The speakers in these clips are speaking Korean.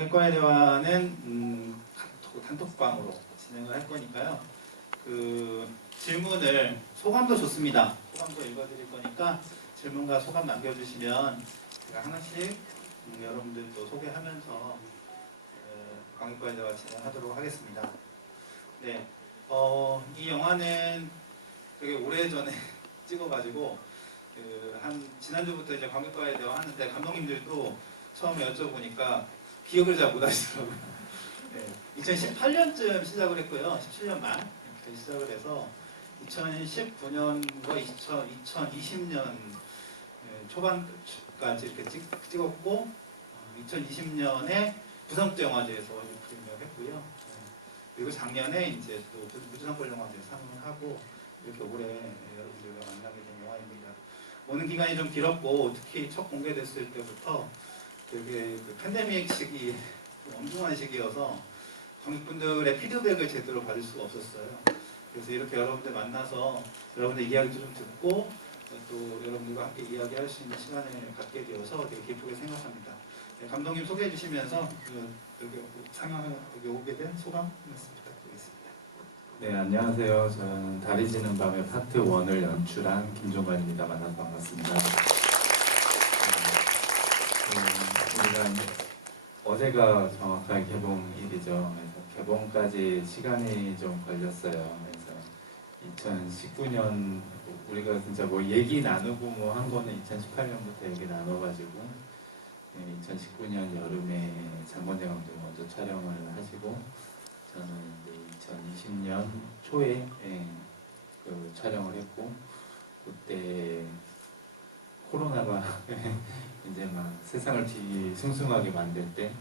관객과의 대화는 단톡방으로 진행을 할 거니까요. 그 질문을 소감도 좋습니다. 소감도 읽어드릴 거니까 질문과 소감 남겨주시면 제가 하나씩 여러분들 또 소개하면서 관객과의 대화 진행하도록 하겠습니다. 네, 이 영화는 되게 오래전에 찍어가지고 한 지난주부터 이제 관객과의 대화 하는데 감독님들도 처음에 여쭤보니까 기억을 잘 못하시더라고요. 네, 2018년쯤 시작을 했고요. 17년 말 이렇게 시작을 해서 2019년과 2020년 초반까지 이렇게 찍었고 2020년에 부산국제 영화제에서 프리미어를 했고요. 그리고 작년에 이제 또 무주상벌 영화제에 상을 하고 이렇게 올해 여러분들과 만나게 된 영화입니다. 오는 기간이 좀 길었고 특히 첫 공개됐을 때부터 되게 그 팬데믹 시기 엄중한 시기여서 관객분들의 피드백을 제대로 받을 수가 없었어요. 그래서 이렇게 여러분들 만나서 여러분들 이야기도 좀 듣고 또 여러분들과 함께 이야기할 수 있는 시간을 갖게 되어서 되게 기쁘게 생각합니다. 네, 감독님 소개해 주시면서 여기 상영을 여기 오게 된 소감 말씀 부탁드리겠습니다. 네, 안녕하세요. 저는 달이 지는 밤의 파트 1을 연출한 김종관입니다. 만나서 반갑습니다. 우리가 이제 어제가 정확하게 개봉일이죠. 그래서 개봉까지 시간이 좀 걸렸어요. 그래서 2019년 우리가 진짜 뭐 얘기 나누고 뭐 한 거는 2018년부터 얘기 나눠가지고 2019년 여름에 장건대 감독이 먼저 촬영을 하시고 저는 이제 2020년 초에 그 촬영을 했고 그때 코로나가 이제 막 세상을 뒤숭숭하게 만들 때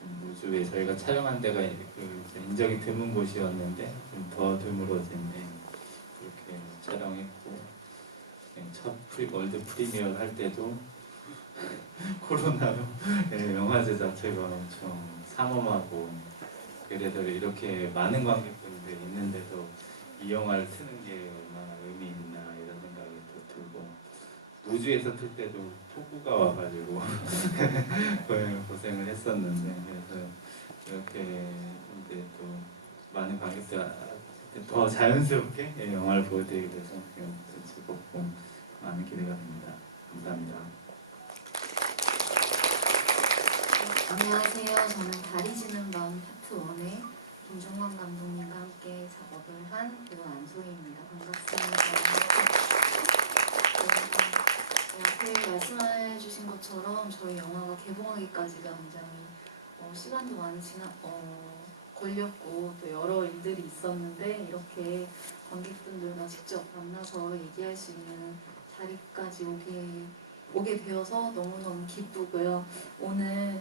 무주에 저희가 촬영한 데가 그 인적이 드문 곳이었는데 좀 더 드물어진 그렇게 촬영했고 첫 월드 프리미어 할 때도 코로나로 영화제 자체가 엄청 삼엄하고 그래도 이렇게 많은 관객분들이 있는데도 이 영화를 트는 게 얼마나 의미 있나 이런 생각이 또 들고 우주에서 틀 때도 폭우가 와가지고 고생을 했었는데 그래서 이렇게 이제 또 많은 관객들한테 더 자연스럽게 영화를 보여드리게 돼서 즐겁고 많은 기대가 됩니다. 감사합니다. 안녕하세요. 저는 달이 지는 밤 파트 1의 김종관 감독님과 함께 작업을 한 배우 안소희입니다. 반갑습니다. 앞에 말씀해 주신 것처럼 저희 영화가 개봉하기까지가 굉장히 시간도 많이 걸렸고 또 여러 일들이 있었는데 이렇게 관객분들과 직접 만나서 얘기할 수 있는 자리까지 오게 되어서 너무너무 기쁘고요. 오늘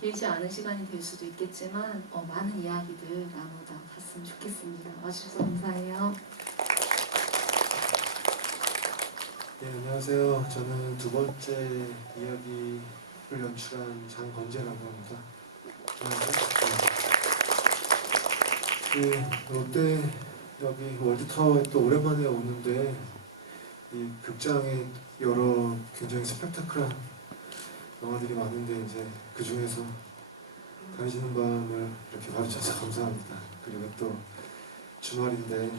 길지 않은 시간이 될 수도 있겠지만 많은 이야기들 나누다 갔으면 좋겠습니다. 와주셔서 감사해요. 네, 안녕하세요. 저는 두 번째 이야기를 연출한 장건재라고 합니다. 롯데 여기 월드타워에 또 오랜만에 오는데 이 극장에 여러 굉장히 스펙타클한 영화들이 많은데 이제 그 중에서 달이 지는 밤을 이렇게 봐주셔서 감사합니다. 그리고 또 주말인데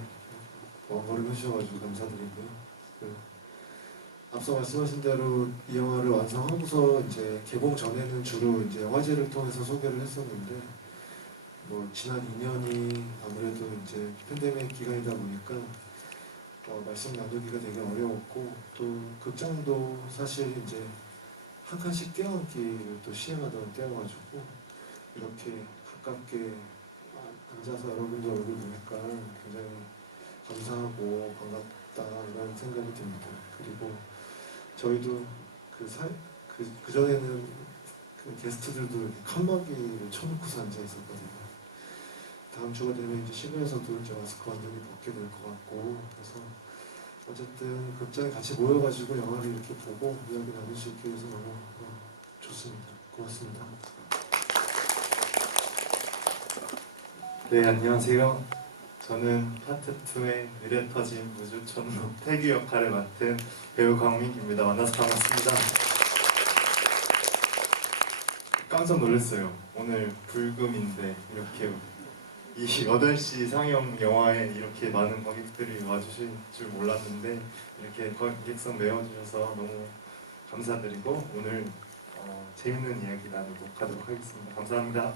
걸음 해주셔가지고 감사드리고요. 앞서 말씀하신 대로 이 영화를 완성하고서 이제 개봉 전에는 주로 이제 영화제를 통해서 소개를 했었는데 뭐 지난 2년이 아무래도 이제 팬데믹 기간이다 보니까 말씀 나누기가 되게 어려웠고 또 극장도 사실 이제 한 칸씩 떼어앉기를 또 시행하던 때여가지고 이렇게 가깝게 앉아서 여러분들 얼굴 보니까 굉장히 감사하고 반갑다라는 생각이 듭니다. 그리고 저희도 그전에는 그 게스트들도 칸막이를 쳐놓고서 앉아 있었거든요. 다음 주가 되면 이제 실내에서도 이제 마스크 완전히 벗게 될 것 같고 그래서 어쨌든 극장에 같이 모여가지고 영화를 이렇게 보고 이야기 나눌 수 있게 해서 너무 좋습니다. 고맙습니다. 네, 안녕하세요. 저는 파트 2의 미래 터진 무주촌로 태규 역할을 맡은 배우 강민기입니다. 만나서 반갑습니다. 깜짝 놀랐어요. 오늘 불금인데 이렇게 이 8시 상영 영화에 이렇게 많은 관객들이 와주실 줄 몰랐는데 이렇게 관객석 메워주셔서 너무 감사드리고 오늘 재밌는 이야기 나누고 가도록 하겠습니다. 감사합니다.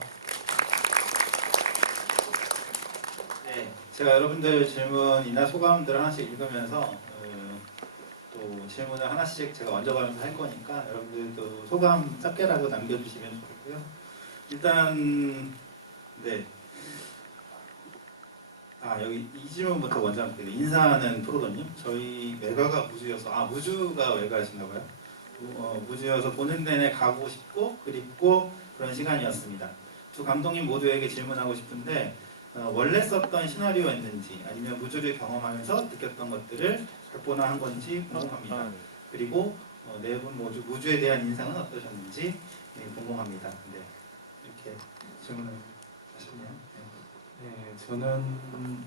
네, 제가 여러분들 질문이나 소감들 하나씩 읽으면서 또 질문을 하나씩 제가 얹어가면서 할 거니까 여러분들도 소감 짧게라도 남겨주시면 좋겠고요. 일단 네. 여기 이 질문부터 먼저 할게요. 인사하는 프로더님, 저희 외가가 무주여서 무주가 외가이신가 봐요. 무주여서 보는 내내 가고 싶고 그립고 그런 시간이었습니다. 두 감독님 모두에게 질문하고 싶은데 원래 썼던 시나리오였는지 아니면 무주를 경험하면서 느꼈던 것들을 각본화한 건지 궁금합니다. 그리고 네 분 모두 무주에 대한 인상은 어떠셨는지 궁금합니다. 네, 이렇게 질문을 하셨네요. 네, 저는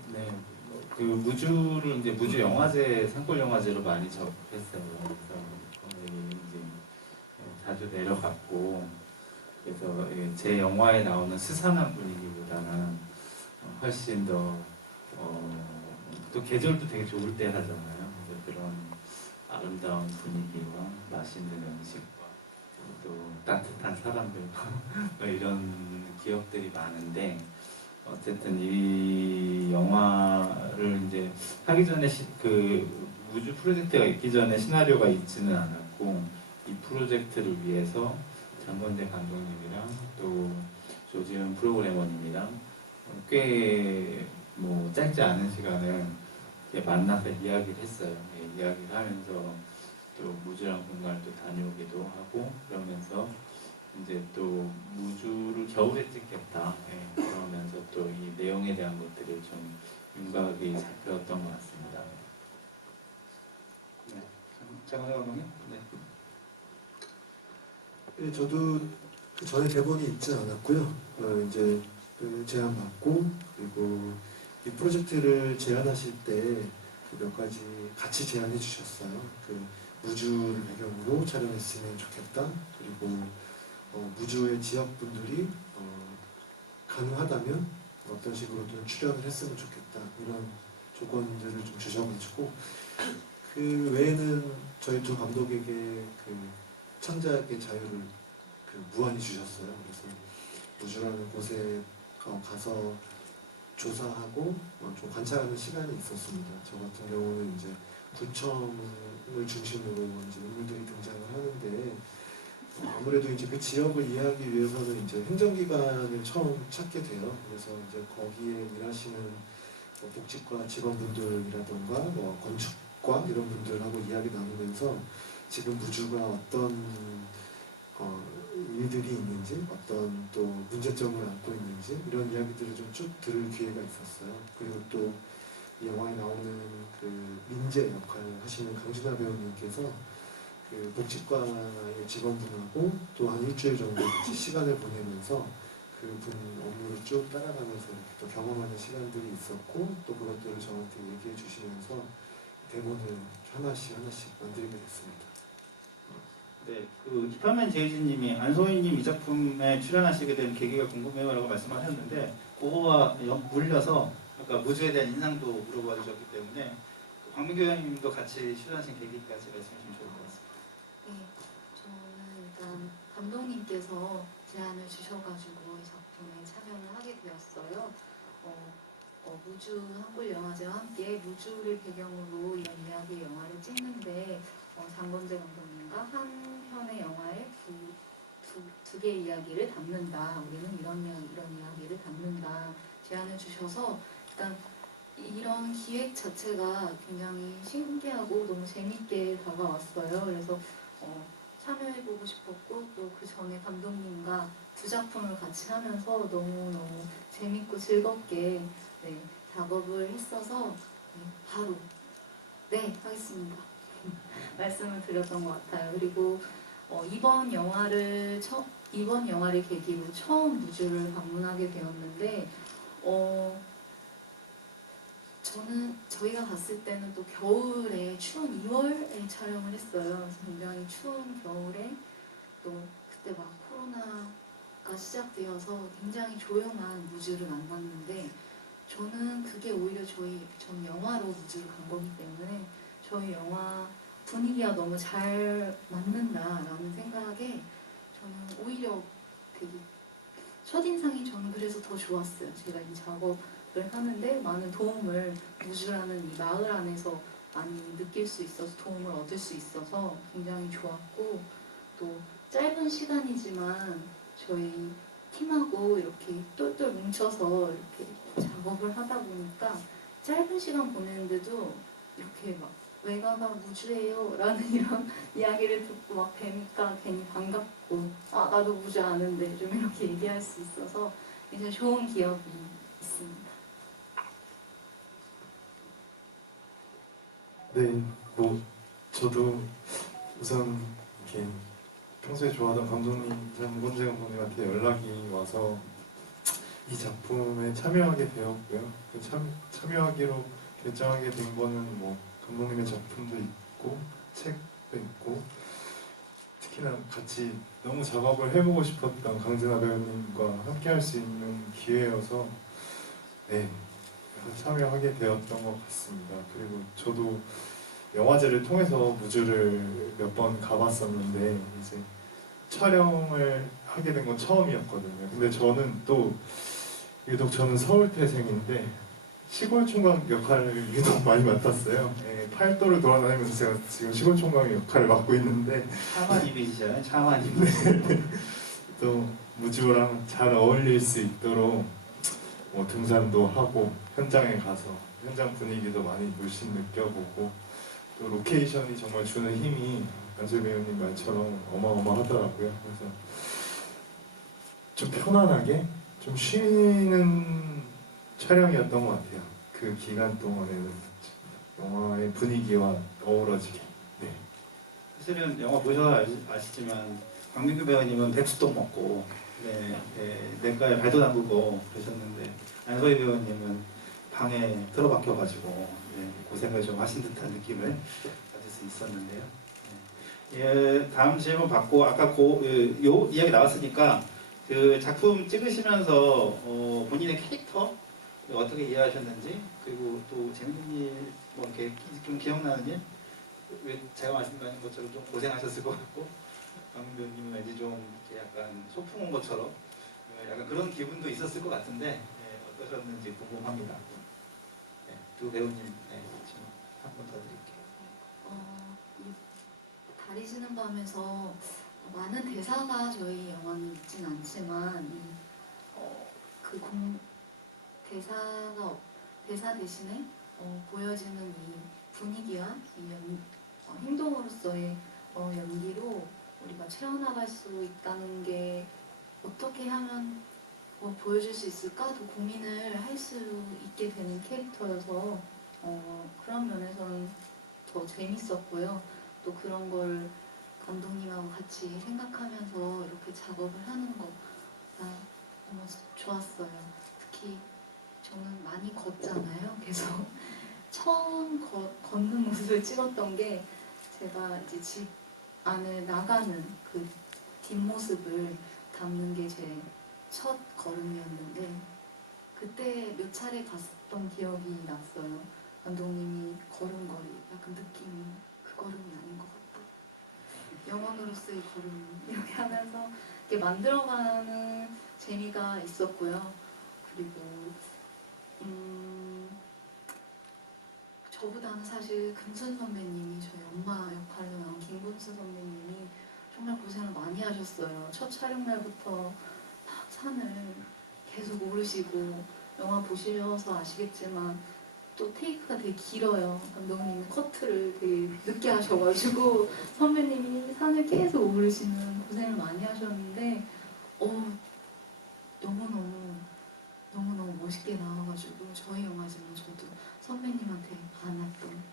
그 무주를 이제 무주 영화제 산골 영화제로 많이 접했어요. 그래서 거기 이제 자주 내려갔고 그래서 제 영화에 나오는 스산한 분위기보다는 훨씬 더 또 계절도 되게 좋을 때 하잖아요. 그래서 그런 아름다운 분위기와 맛있는 음식과 또 따뜻한 사람들과 뭐 이런 기억들이 많은데 어쨌든 이 영화를 이제 하기 전에 그 우주 프로젝트가 있기 전에 시나리오가 있지는 않았고 이 프로젝트를 위해서 장건재 감독님이랑 또 조지현 프로그래머님이랑 꽤 뭐 짧지 않은 시간을 만나서 이야기를 했어요. 이야기를 하면서 또 무주랑 공간을 또 다녀오기도 하고 그러면서 이제 또 무주를 겨울에 찍겠다. 그러면서 또 이 내용에 대한 것들을 좀 윤곽이 잡혔던 것 같습니다. 네, 장건재 감독님. 네. 네, 저도 그 전에 대본이 있지 않았고요. 이제 그 제안 받고 그리고 이 프로젝트를 제안하실 때 몇 가지 같이 제안해 주셨어요. 그 무주를 배경으로 촬영했으면 좋겠다. 그리고 무주의 지역 분들이 가능하다면 어떤 식으로든 출연을 했으면 좋겠다. 이런 조건들을 좀 주셔가지고 그 외에는 저희 두 감독에게 그 창작의 자유를 무한히 주셨어요. 그래서 무주라는 곳에 가서 조사하고 좀 관찰하는 시간이 있었습니다. 저 같은 경우는 이제 구청을 중심으로 이제 인물들이 등장을 하는데 아무래도 이제 그 지역을 이해하기 위해서는 이제 행정기관을 처음 찾게 돼요. 그래서 이제 거기에 일하시는 복지과 직원분들이라던가 건축과 이런 분들하고 이야기 나누면서 지금 무주가 어떤 일들이 있는지 어떤 또 문제점을 안고 있는지 이런 이야기들을 좀 쭉 들을 기회가 있었어요. 그리고 또 이 영화에 나오는 그 민재 역할을 하시는 강준하 배우님께서 그 복지과의 직원분하고 또 한 일주일 정도 같이 시간을 보내면서 그분 업무를 쭉 따라가면서 이렇게 또 경험하는 시간들이 있었고 또 그것들을 저한테 얘기해 주시면서 대본을 하나씩 만들게 됐습니다. 네, 그 이파면 제이지님이 안소희님 이 작품에 출연하시게 된 계기가 궁금해요라고 말씀하셨는데 그거와 물려서 아까 무주에 대한 인상도 물어봐 주셨기 때문에 광민규 형님도 같이 출연하신 계기까지 말씀해주시면 좋을 것 같습니다. 네, 저는 일단 감독님께서 제안을 주셔가지고 이 작품에 참여를 하게 되었어요. 무주 한국 영화제와 함께 무주를 배경으로 이런 이야기의 영화를 찍는데 장건재 감독님과 한 편의 영화에 두 개의 이야기를 담는다. 우리는 이런 이야기를 담는다. 제안을 주셔서 일단 이런 기획 자체가 굉장히 신기하고 너무 재밌게 다가왔어요. 그래서 참여해보고 싶었고 또 그 전에 감독님과 두 작품을 같이 하면서 너무너무 재밌고 즐겁게 작업을 했어서 바로 네 하겠습니다. 말씀을 드렸던 것 같아요. 그리고 이번 영화를 계기로 처음 무주를 방문하게 되었는데 저희가 갔을 때는 또 겨울에 추운 2월에 촬영을 했어요. 그래서 굉장히 추운 겨울에 또 그때 막 코로나 가 시작되어서 굉장히 조용한 무주를 만났는데 저는 그게 오히려 전 영화로 무주를 간 거기 때문에 저희 영화 분위기가 너무 잘 맞는다라는 생각에 저는 오히려 되게 첫인상이 저는 그래서 더 좋았어요. 제가 이 작업을 하는데 많은 도움을 무주라는 이 마을 안에서 많이 느낄 수 있어서 도움을 얻을 수 있어서 굉장히 좋았고 또 짧은 시간이지만 저희 팀하고 이렇게 똘똘 뭉쳐서 이렇게 작업을 하다 보니까 짧은 시간 보내는데도 이렇게 막 외가가 무주예요 라는 이런 이야기를 듣고 막 뵈니까 괜히 반갑고 아 나도 무주 아는데 좀 이렇게 얘기할 수 있어서 굉장히 좋은 기억이 있습니다. 네, 뭐 저도 우선 이렇게 평소에 좋아하던 감독님, 장권재 감독님한테 연락이 와서 이 작품에 참여하게 되었고요. 참여하기로 결정하게 된 거는 뭐 감독님의 작품도 있고 책도 있고 특히나 같이 너무 작업을 해보고 싶었던 강진아 배우님과 함께 할 수 있는 기회여서 네, 참여하게 되었던 것 같습니다. 그리고 저도 영화제를 통해서 무주를 몇 번 가봤었는데 이제 촬영을 하게 된 건 처음이었거든요. 근데 저는 또 유독 저는 서울태생인데 시골 총각 역할을 유독 많이 맡았어요. 네, 팔도를 돌아다니면서 제가 지금 시골 총각 역할을 맡고 있는데 차만 이미지잖아요. 차만 이미지. 또 무주랑 잘 어울릴 수 있도록 뭐 등산도 하고 현장에 가서 현장 분위기도 많이 물씬 느껴보고 또 로케이션이 정말 주는 힘이 안재 배우님 말처럼 어마어마하더라고요. 그래서 좀 편안하게 좀 쉬는 촬영이었던 것 같아요. 그 기간 동안에는 영화의 분위기와 어우러지게. 네. 사실은 영화 보셔서 아시지만 강민규 배우님은 백수똥 먹고 내과에 발도 담그고 그러셨는데 안소희 배우님은 방에 틀어박혀가지고 고생을 좀 하신 듯한 느낌을 가질 수 있었는데요. 다음 질문 받고 아까 요 이야기 나왔으니까 그 작품 찍으시면서 본인의 캐릭터 어떻게 이해하셨는지 그리고 또 재밌는 일 뭐 이렇게 좀 기억나는 일 왜 제가 말씀드린 것처럼 좀 고생하셨을 것 같고 강민 배우님은 왠지 좀 이렇게 약간 소풍 온 것처럼 약간 그런 기분도 있었을 것 같은데 어떠셨는지 궁금합니다. 두 배우님 지금 한 번 더 드릴게요. 이 달이 지는 밤에서 많은 대사가 저희 영화는 있진 않지만 대사 대신에 보여지는 이 분위기와 이 행동으로서의 연기로 우리가 채워나갈 수 있다는 게 어떻게 하면 보여줄 수 있을까도 고민을 할 수 있게 되는 캐릭터여서 그런 면에서는 더 재밌었고요. 또 그런 걸 감독님하고 같이 생각하면서 이렇게 작업을 하는 거가 너무 좋았어요. 특히 저는 많이 걷잖아요. 그래서 처음 걷는 모습을 찍었던 게 제가 이제 집 안에 나가는 그 뒷모습을 담는 게 제 첫 걸음이었는데 그때 몇 차례 갔던 기억이 났어요. 감독님이 걸음걸이 약간 느낌이 그 걸음이 아닌 것 같다. 영원으로서의 걸음 이렇게 하면서 이렇게 만들어가는 재미가 있었고요. 그리고 저보다는 사실 금순 선배님이 저희 엄마 역할로 나온 김금수 선배님이 정말 고생을 많이 하셨어요. 첫 촬영 날부터 막 산을 계속 오르시고 영화 보시셔서 아시겠지만 또 테이크가 되게 길어요. 감독님이 커트를 되게 늦게 하셔가지고 선배님이 산을 계속 오르시는 고생을 많이 하셨는데 너무너무 멋있게 나와가지고 저희 영화지만 저도 선배님한테 반했던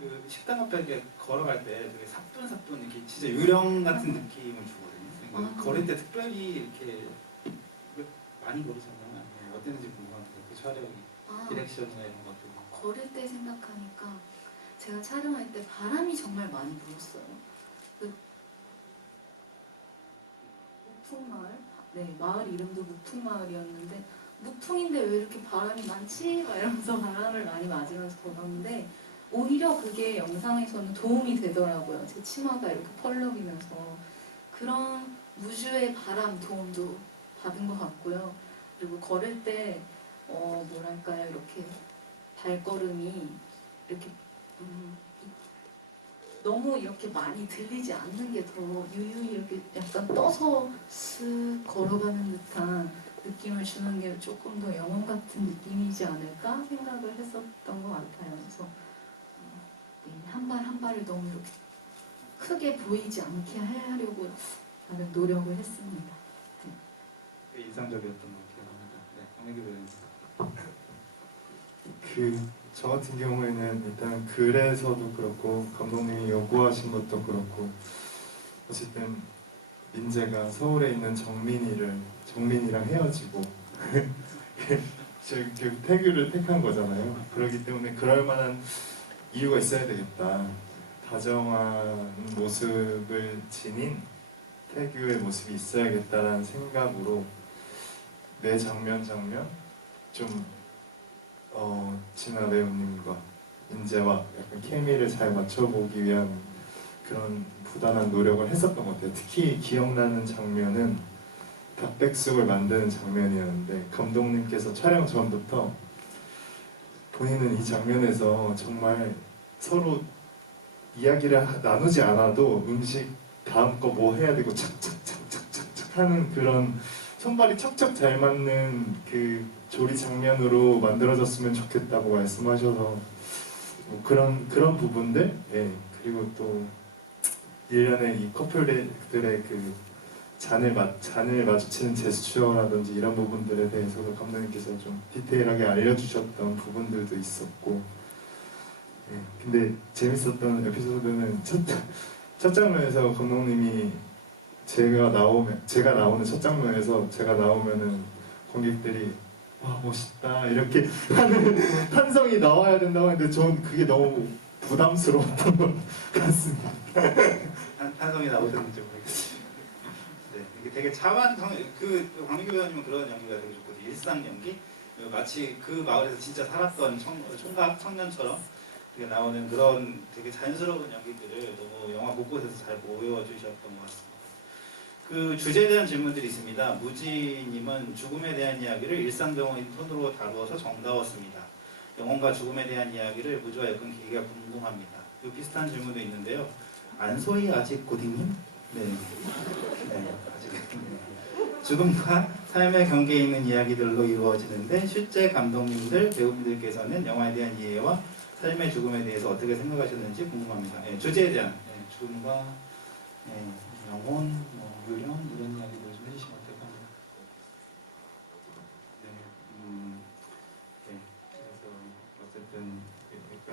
그 식당 앞에 이렇게 걸어갈 때 되게 사뿐사뿐 이렇게 진짜 유령 같은 느낌을 주거든요. 걸을 때 특별히 이렇게 많이 걸으셨나요? 어땠는지 궁금한데 그 촬영이 디렉션이나 이런 것들. 걸을 때 생각하니까 제가 촬영할 때 바람이 정말 많이 불었어요. 그 폭풍마을 네, 마을 이름도 무퉁마을이었는데 무퉁인데 왜 이렇게 바람이 많지? 막 이러면서 바람을 많이 맞으면서 걸었는데 오히려 그게 영상에서는 도움이 되더라고요. 제 치마가 이렇게 펄럭이면서 그런 무주의 바람 도움도 받은 것 같고요. 그리고 걸을 때 뭐랄까요, 이렇게 발걸음이 이렇게 너무 이렇게 많이 들리지 않는 게 더 유유히 이렇게 약간 떠서 쓱 걸어가는 듯한 느낌을 주는 게 조금 더 영혼 같은 느낌이지 않을까 생각을 했었던 것 같아요. 그래서 한 발 한 발을 너무 이렇게 크게 보이지 않게 하려고 나는 노력을 했습니다. 꽤 인상적이었던 것 기억합니다. 네, 강민규 배우님. 저 같은 경우에는 일단 글에서도 그렇고 감독님이 요구하신 것도 그렇고 어쨌든 민재가 서울에 있는 정민이랑 헤어지고 그 태규를 택한 거잖아요. 그렇기 때문에 그럴 만한 이유가 있어야 되겠다. 다정한 모습을 지닌 태규의 모습이 있어야겠다라는 생각으로 매 장면 좀 진아 배우님과 민재와 약간 케미를 잘 맞춰보기 위한 그런 부단한 노력을 했었던 것 같아요. 특히 기억나는 장면은 닭백숙을 만드는 장면이었는데 감독님께서 촬영 전부터 본인은 이 장면에서 정말 서로 이야기를 나누지 않아도 음식 다음 거 뭐 해야 되고 착착착착착착 하는 그런 손발이 척척 잘 맞는 그 조리 장면으로 만들어졌으면 좋겠다고 말씀하셔서 뭐 그런 부분들, 예. 그리고 또 일련의 이 커플들의 그 잔을 마주치는 제스처라든지 이런 부분들에 대해서도 감독님께서 좀 디테일하게 알려주셨던 부분들도 있었고, 예. 근데 재밌었던 에피소드는 첫 장면에서 감독님이 제가 나오는 첫 장면에서 제가 나오면은 관객들이 와 멋있다 이렇게 하는 탄성이 나와야 된다고 했는데 전 그게 너무 부담스러웠던 것 같습니다. 탄성이 나오셨는지 모르겠어요. 네, 이게 되게 그 광민규 배우님은 그런 연기가 되게 좋거든요. 일상 연기, 마치 그 마을에서 진짜 살았던 총각 청년처럼 이렇게 나오는 그런 되게 자연스러운 연기들을 너무 영화 곳곳에서 잘 보여주셨던 것 같습니다. 그 주제에 대한 질문들이 있습니다. 무지님은 죽음에 대한 이야기를 일상적인 톤으로 다루어서 정다웠습니다. 영혼과 죽음에 대한 이야기를 무지와 엮은 계기가 궁금합니다. 그 비슷한 질문도 있는데요. 안소희 아직 고딩님? 네. 아직. 죽음과 삶의 경계에 있는 이야기들로 이루어지는데 실제 감독님들, 배우님들께서는 영화에 대한 이해와 삶의 죽음에 대해서 어떻게 생각하셨는지 궁금합니다. 주제에 대한 죽음과 영혼, 유령 이런 이야기들 좀 해주시면 어떨까 합니다. 그래서 어쨌든 약간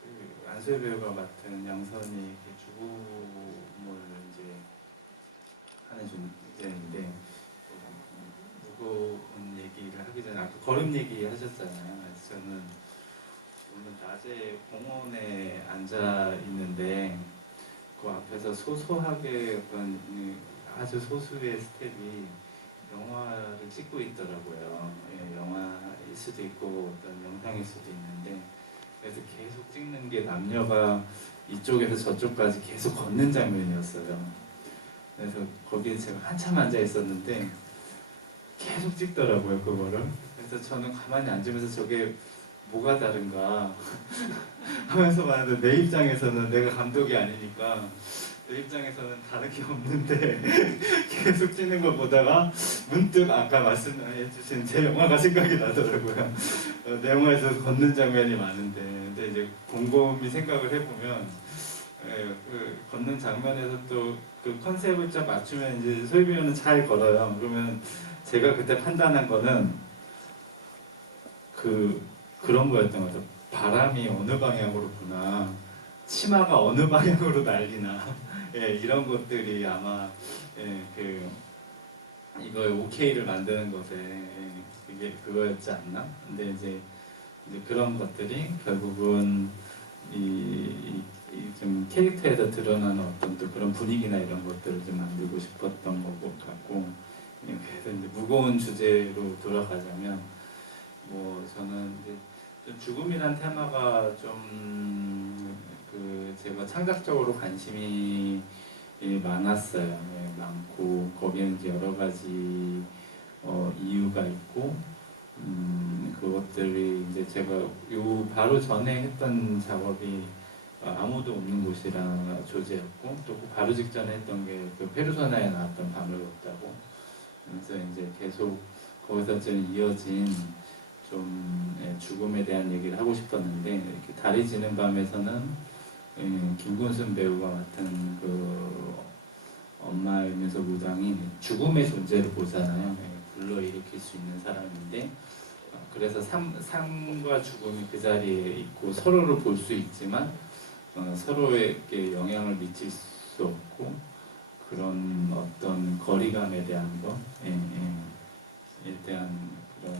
그 안소희 배우가 맡은 양선이 죽음을 이제 하는 주제인데 무거운 얘기를 하기 전에 아까 걸음 얘기 하셨잖아요. 그래서 저는 오늘 낮에 공원에 앉아 있는데 그 앞에서 소소하게 어떤 아주 소수의 스텝이 영화를 찍고 있더라고요. 예, 영화일 수도 있고 어떤 영상일 수도 있는데 그래서 계속 찍는 게 남녀가 이쪽에서 저쪽까지 계속 걷는 장면이었어요. 그래서 거기에 제가 한참 앉아 있었는데 계속 찍더라고요, 그거를. 그래서 저는 가만히 앉으면서 저게 뭐가 다른가 하면서 봤는데 내 입장에서는 내가 감독이 아니니까 내 입장에서는 다른 게 없는데 계속 찍는 걸 보다가 문득 아까 말씀해주신 제 영화가 생각이 나더라고요. 내 영화에서 걷는 장면이 많은데 근데 이제 곰곰이 생각을 해보면 그 걷는 장면에서 또 그 컨셉을 좀 맞추면 이제 소희 배우는 잘 걸어요. 그러면 제가 그때 판단한 거는 그런 거였던 것 같아요. 바람이 어느 방향으로 부나 치마가 어느 방향으로 날리나 예, 이런 것들이 아마 이거의 OK를 만드는 것에 그게 그거였지 않나? 근데 이제 그런 것들이 결국은 좀 캐릭터에서 드러나는 어떤 또 그런 분위기나 이런 것들을 좀 만들고 싶었던 것 같고 그래서 이제 무거운 주제로 돌아가자면 뭐 저는 이제 좀 죽음이란 테마가 좀 그 제가 창작적으로 관심이 많았어요. 예, 많고 거기에는 이제 여러 가지 이유가 있고 그것들이 이제 제가 요 바로 전에 했던 작업이 아무도 없는 곳이랑 조제였고 또 그 바로 직전에 했던 게 그 페르소나에 나왔던 밤을 걷다고 그래서 이제 계속 거기서 좀 이어진 좀 죽음에 대한 얘기를 하고 싶었는데 이렇게 달이 지는 밤에서는 김군순 배우가 맡은 그 엄마이면서 무당이 죽음의 존재를 보잖아요. 불러일으킬 수 있는 사람인데 그래서 삶과 죽음이 그 자리에 있고 서로를 볼 수 있지만 서로에게 영향을 미칠 수 없고 그런 어떤 거리감에 대한 거에 대한 그런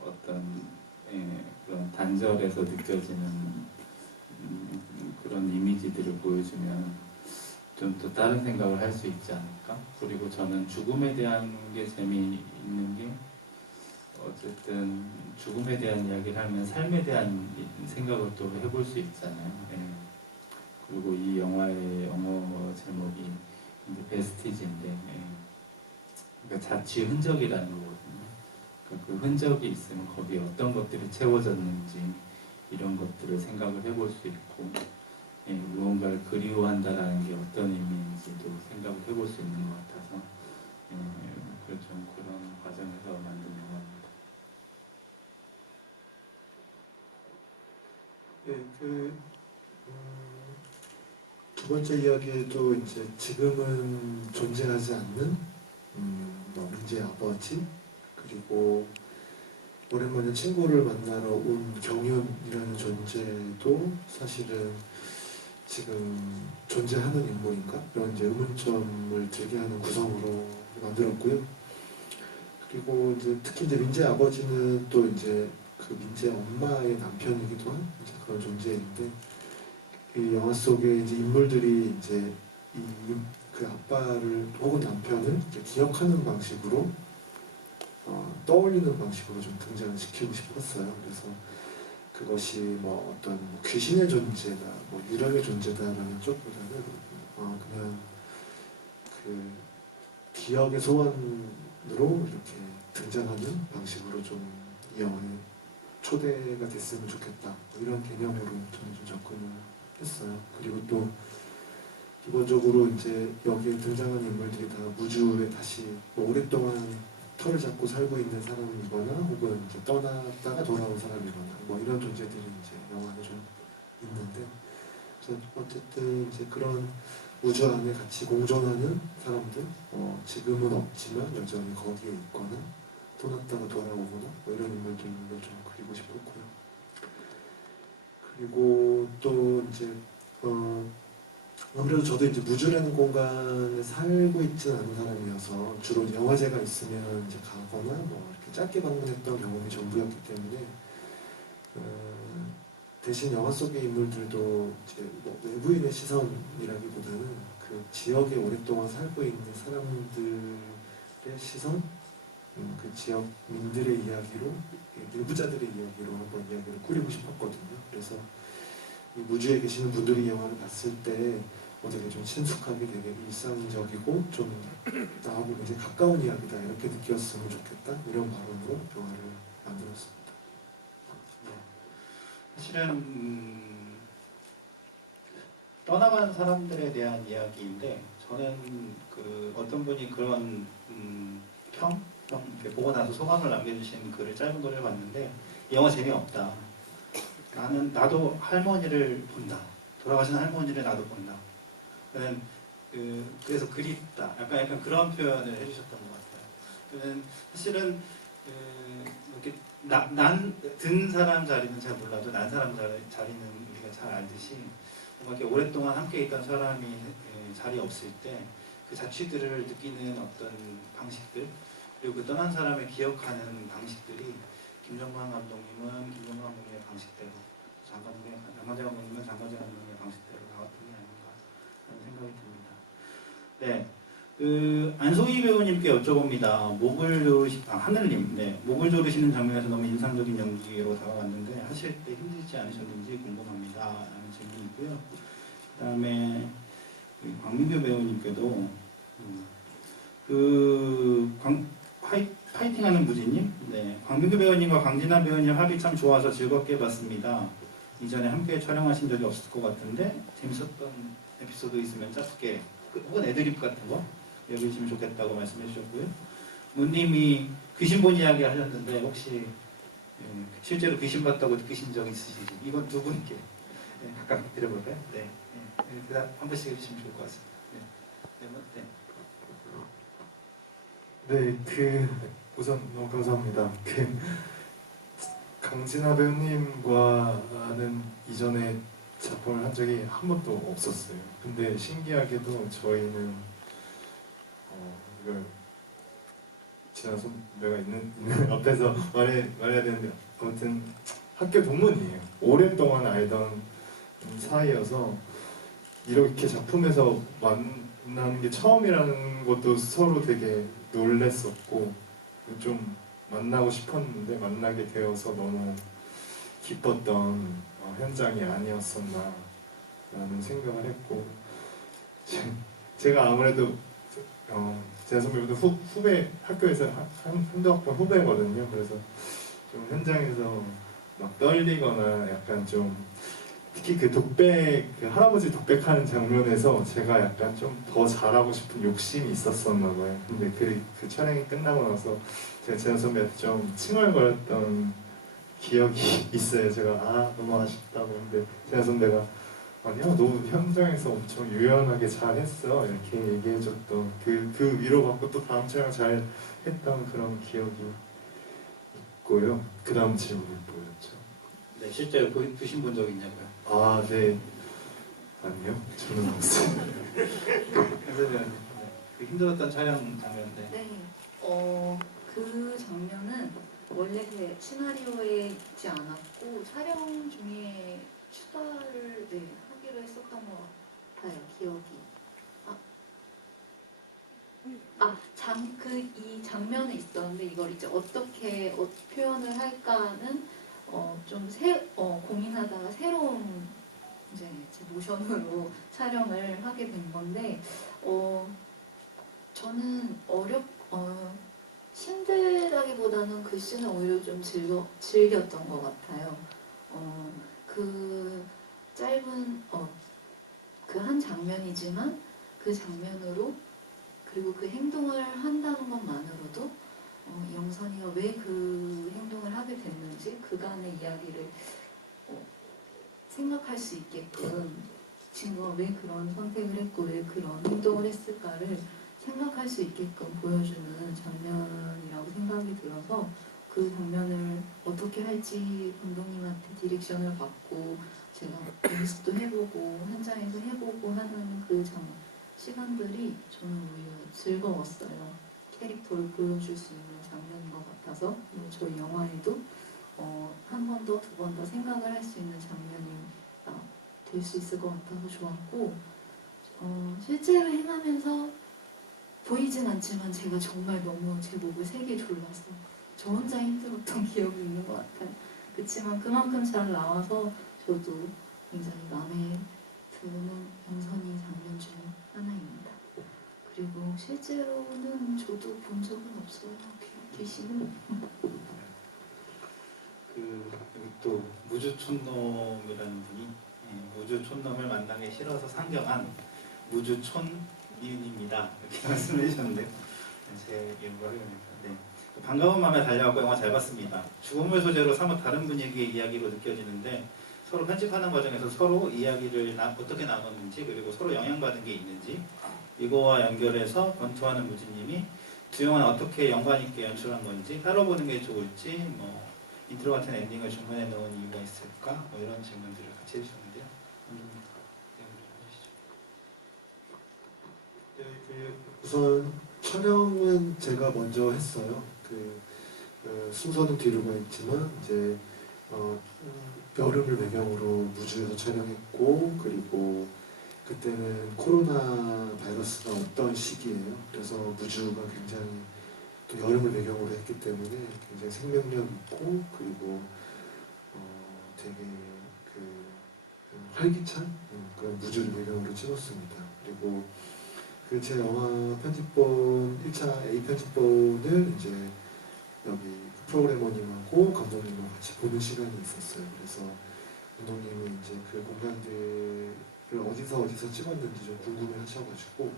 어떤 그런 단절에서 느껴지는 그런 이미지들을 보여주면 좀 또 다른 생각을 할 수 있지 않을까? 그리고 저는 죽음에 대한 게 재미있는 게 어쨌든 죽음에 대한 이야기를 하면 삶에 대한 생각을 또 해볼 수 있잖아요. 그리고 이 영화의 영어 제목이 이제 베스티지인데 그러니까 자취 흔적이라는 거거든요. 그러니까 그 흔적이 있으면 거기에 어떤 것들이 채워졌는지 이런 것들을 생각을 해볼 수 있고 무언가를 그리워한다라는 게 어떤 의미인지도 생각을 해볼 수 있는 것 같아서 좀 그런 과정에서 만든 영화입니다. 네, 두 번째 이야기에도 이제 지금은 존재하지 않는 민재의 아버지 그리고 오랜만에 친구를 만나러 온 경윤이라는 존재도 사실은 지금 존재하는 인물인가? 이런 이제 의문점을 들게 하는 구성으로 만들었고요. 그리고 이제 특히 이제 민재 아버지는 또 이제 그 민재 엄마의 남편이기도 한 이제 그런 존재인데 이 영화 속에 이제 인물들이 이제 그 아빠를 혹은 남편을 이제 기억하는 방식으로 떠올리는 방식으로 좀 등장을 시키고 싶었어요. 그래서 그것이 뭐 어떤 귀신의 존재다, 뭐 유령의 존재다라는 쪽보다는 그냥 그 기억의 소환으로 이렇게 등장하는 방식으로 좀 이 영화에 초대가 됐으면 좋겠다. 뭐 이런 개념으로 저는 좀 접근을 했어요. 그리고 또 기본적으로 이제 여기에 등장하는 인물들이 다 무주에 다시 뭐 오랫동안 털을 잡고 살고 있는 사람이거나 혹은 이제 떠났다가 돌아온 사람이거나 뭐 이런 존재들이 이제 영화에 좀 있는데 그래서 어쨌든 이제 그런 우주 안에 같이 공존하는 사람들 지금은 없지만 여전히 거기에 있거나 떠났다가 돌아오거나 뭐 이런 인물들로 좀 그리고 싶었고요. 그리고 또 이제 아무래도 저도 이제 무주라는 공간에 살고 있지는 않은 사람이어서 주로 영화제가 있으면 이제 가거나 뭐 이렇게 짧게 방문했던 경험이 전부였기 때문에 대신 영화 속의 인물들도 이제 뭐 외부인의 시선이라기보다는 그 지역에 오랫동안 살고 있는 사람들의 시선, 그 지역민들의 이야기로 내부자들의 이야기로 한번 이야기를 꾸리고 싶었거든요. 그래서 이 무주에 계시는 분들이 영화를 봤을 때 되게 좀 친숙하게 되게 일상적이고 좀 나하고 굉장히 가까운 이야기다 이렇게 느꼈으면 좋겠다 이런 마음으로 영화를 만들었습니다. 사실은 떠나간 사람들에 대한 이야기인데 저는 그 어떤 분이 그런 평 이렇게 보고 나서 소감을 남겨주신 글을 짧은 글을 봤는데 이 영화 재미없다. 나도 할머니를 본다. 돌아가신 할머니를 나도 본다. 그래서 그립다. 약간 그런 표현을 해주셨던 것 같아요. 사실은 이렇게 든 사람 자리는 잘 몰라도 난 사람 자리는 우리가 잘 알듯이 뭔가 이렇게 오랫동안 함께 있던 사람이 자리 없을 때 그 자취들을 느끼는 어떤 방식들 그리고 그 떠난 사람을 기억하는 방식들이 김정만 감독님은 김정만 감독님의 방식대로 장관재 감독님은 장관재 감독님의 방식대로 나왔던 게 아닌가 하는 생각이 듭니다. 네, 그 안소희 배우님께 여쭤봅니다. 하늘님, 네, 목을 조르시는 장면에서 너무 인상적인 연기로 다가왔는데 하실 때 힘들지 않으셨는지 궁금합니다. 라는 질문이 있고요. 그다음에 광민규 배우님께도 파이팅하는 무지님, 네, 광민규 배우님과 강진아 배우님 합이 참 좋아서 즐겁게 봤습니다. 이전에 함께 촬영하신 적이 없을 것 같은데 재밌었던 에피소드 있으면 짧게 혹은 애드립 같은 거 여기시면 좋겠다고 말씀해 주셨고요. 문님이 귀신 본 이야기 하셨는데 혹시 실제로 귀신 봤다고 느끼신 적 있으신지 이건 두 분께 각각 드려볼까요? 네, 대답 한 번씩 해주시면 좋을 것 같습니다. 네, 우선 너무 감사합니다. 강진아 배우님과는 이전에 작품을 한 적이 한 번도 없었어요. 근데 신기하게도 저희는 이걸 진아 선배가 있는 앞에서 말해야 되는데 아무튼 학교 동문이에요. 오랫동안 알던 사이여서 이렇게 작품에서 만나는 게 처음이라는 것도 서로 되게 놀랬었고 좀 만나고 싶었는데 만나게 되어서 너무 기뻤던 현장이 아니었었나 라는 생각을 했고 제가 아무래도 제 선배보다 후배 학교에서 한두 학번 후배거든요. 그래서 좀 현장에서 막 떨리거나 약간 좀 특히 그 할아버지 독백하는 장면에서 제가 약간 좀 더 잘하고 싶은 욕심이 있었었나 봐요. 근데 그 촬영이 끝나고 나서 제가 재현 선배한테 좀 칭얼거렸던 기억이 있어요. 제가 너무 아쉽다고. 근데 재현 선배가 아니야, 너 현장에서 엄청 유연하게 잘했어 이렇게 얘기해줬던 그 위로받고 또 다음 촬영 잘 했던 그런 기억이 있고요. 그 다음 질문이 뭐였죠? 네, 실제로 보신 본 적 있냐고요? 네. 아니요, 저는 없어요. 그 힘들었던 촬영 장면인데. 네, 그 장면은 원래 그 시나리오에 있지 않았고 촬영 중에 추가를 하기로 했었던 것 같아요. 기억이. 이 장면에 있었는데 이걸 이제 어떻게 표현을 할까는 고민하다가 새로운 이제 제 모션으로 촬영을 하게 된 건데 저는 힘들다기보다는 그 씬을 오히려 좀 즐겼던 것 같아요. 그 짧은 그 한 장면이지만 그 장면으로 그리고 그 행동을 한다는 것만으로도 영선이가 왜 그 행동을 하게 됐는지 그간의 이야기를 생각할 수 있게끔 친구가 왜 그런 선택을 했고 왜 그런 행동을 했을까를 생각할 수 있게끔 보여주는 장면이라고 생각이 들어서 그 장면을 어떻게 할지 감독님한테 디렉션을 받고 제가 연습도 해보고 현장에서 해보고 하는 그 시간들이 저는 오히려 즐거웠어요. 캐릭터를 보여줄 수 있는 장면인 것 같아서 저희 영화에도 한 번 더, 두 번 더 생각을 할 수 있는 장면이 될 수 있을 것 같아서 좋았고 실제로 행하면서 보이진 않지만 제가 정말 너무 제 목을 세게 졸라서 저 혼자 힘들었던 기억이 있는 것 같아요. 그렇지만 그만큼 잘 나와서 저도 굉장히 마음에 드는 영선이 장면 중 하나입니다. 그리고 실제로는 저도 본 적은 없어요. 귀신은. 여기 또 무주촌놈이라는 분이 무주촌놈을 만나기 싫어서 상경한 무주촌미윤입니다. 이렇게 말씀해 주셨는데요. 제 이름과 흐름입니다. 네. 반가운 마음에 달려왔고 영화 잘 봤습니다. 죽음을 소재로 사뭇 다른 분위기의 이야기로 느껴지는데 서로 편집하는 과정에서 서로 이야기를 어떻게 나눴는지 그리고 서로 영향받은 게 있는지 이거와 연결해서 권투하는 무지님이 두 영화는 어떻게 연관 있게 연출한 건지 따로 보는 게 좋을지 인트로 같은 엔딩을 중간에 넣은 이유가 있을까 이런 질문들을 같이 해주셨는데요. 우선 촬영은 제가 먼저 했어요. 순서는 뒤로 가 있지만 이제 여름을 배경으로 무주에서 촬영했고 그리고 그때는 코로나 바이러스가 없던 시기예요. 그래서 무주가 굉장히 또 여름을 배경으로 했기 때문에 굉장히 생명력 있고 그리고 되게 그 활기찬 그런 무주를 배경으로 찍었습니다. 그리고 그 제 영화 편집본 1차 A 편집본을 이제 여기 프로그래머님하고 감독님하고 같이 보는 시간이 있었어요. 그래서 감독님이 이제 그 공간들을 어디서 찍었는지 좀 궁금해 하셔가지고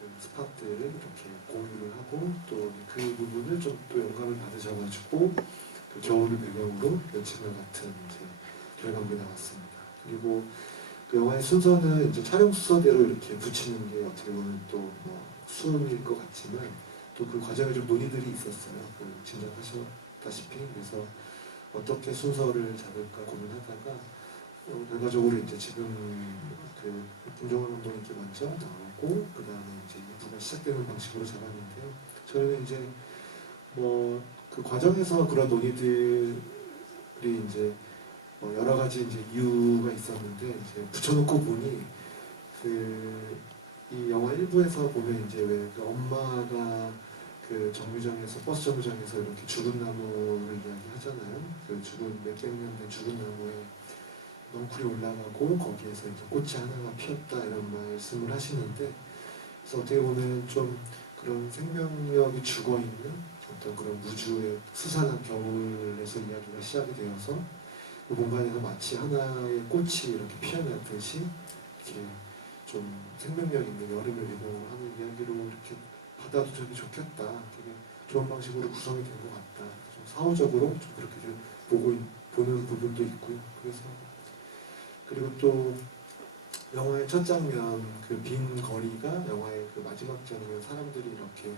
그 스팟들을 이렇게 공유를 하고 또 그 부분을 좀 또 영감을 받으셔가지고 그 겨울을 배경으로 며칠을 같은 이제 결과물이 나왔습니다. 그리고 그 영화의 순서는 이제 촬영 순서대로 이렇게 붙이는 게 어떻게 보면 또뭐 수음일 것 같지만 또 그 과정에 좀 논의들이 있었어요. 그 짐작하셨다시피 그래서 어떻게 순서를 잡을까 고민하다가 결과적으로 이제 지금 그 김종원 감독님께 먼저 나오고 그 다음에 이제 2부가 시작되는 방식으로 잡았는데요. 저희는 이제 뭐 그 과정에서 그런 논의들이 이제 여러 가지 이제 이유가 있었는데 이제 붙여놓고 보니 이 영화 1부에서 보면 이제 왜 그 엄마가 그 정류장에서 버스 정류장에서 이렇게 죽은 나무를 이야기하잖아요. 그 죽은 몇백 년 된 죽은 나무에 넝쿨이 올라가고 거기에서 이제 꽃이 하나가 피었다 이런 말씀을 하시는데 그래서 어떻게 보면 좀 그런 생명력이 죽어 있는 어떤 그런 무주의 수산한 겨울에서 이야기가 시작이 되어서 그 공간에서 마치 하나의 꽃이 이렇게 피어났듯이 이렇게 좀 생명력 있는 여름을 배경으로 하는 이야기로 이렇게 받아도 되게 좋겠다. 되게 좋은 방식으로 구성이 된 것 같다. 좀 사후적으로 좀 그렇게 보는 부분도 있고요. 그래서 그리고 또 영화의 첫 장면 그 빈 거리가 영화의 그 마지막 장면 사람들이 이렇게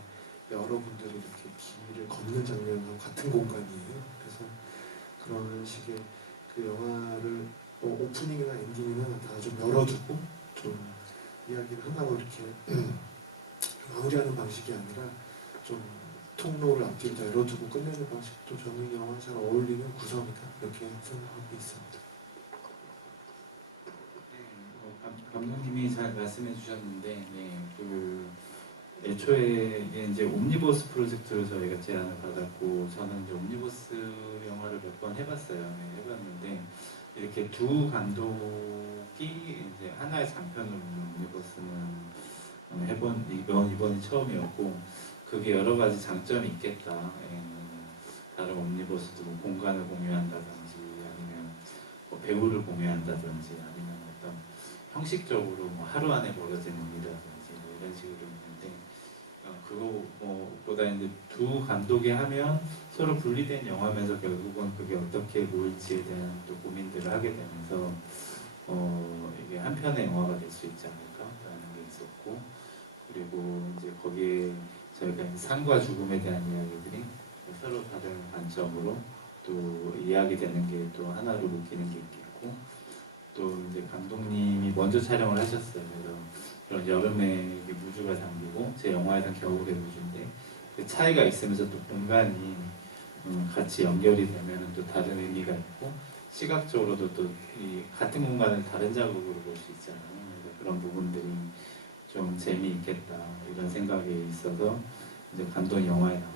여러분들이 이렇게 길을 걷는 장면과 같은 공간이에요. 그래서 그런 식의 그 영화를 오프닝이나 엔딩이나 다 좀 열어두고 좀 이야기를 하나로 이렇게 마무리하는 방식이 아니라 좀 통로를 앞뒤로 다 열어두고 끝내는 방식도 저는 영화에 잘 어울리는 구성이다 이렇게 생각하고 있습니다. 감독님이 잘 말씀해 주셨는데, 그 애초에 이제 옴니버스 프로젝트로 저희가 제안을 받았고, 저는 이제 옴니버스 영화를 몇 번 해봤어요. 해봤는데 이렇게 두 감독이 이제 하나의 장편으로 옴니버스는 이번이 처음이었고, 그게 여러 가지 장점이 있겠다. 다른 옴니버스도 뭐 공간을 공유한다든지 아니면 뭐 배우를 공유한다든지 아니면 어떤 형식적으로 뭐 하루 안에 벌어지는 일이라든지 뭐 이런 식으로 있는데 그거보다 이제 두 감독이 하면 서로 분리된 영화면서 결국은 그게 어떻게 모일지에 대한 또 고민들을 하게 되면서 이게 한 편의 영화가 될 수 있지 않을까라는 게 있었고, 그리고 이제 거기에 저희가 삶과 죽음에 대한 이야기들이 서로 다른 관점으로 또 이야기되는 게 또 하나로 묶이는 게 있겠고, 또 이제 감독님이 먼저 촬영을 하셨어요. 그래서 그런 여름에 무주가 잠기고 제 영화에서는 겨울의 무주인데 그 차이가 있으면서 또 공간이 같이 연결이 되면 또 다른 의미가 있고, 시각적으로도 또 이 같은 공간을 다른 자극으로 볼 수 있잖아요. 그래서 그런 부분들이 좀 재미있겠다 이런 생각이 있어서 이제 감독 영화에 나온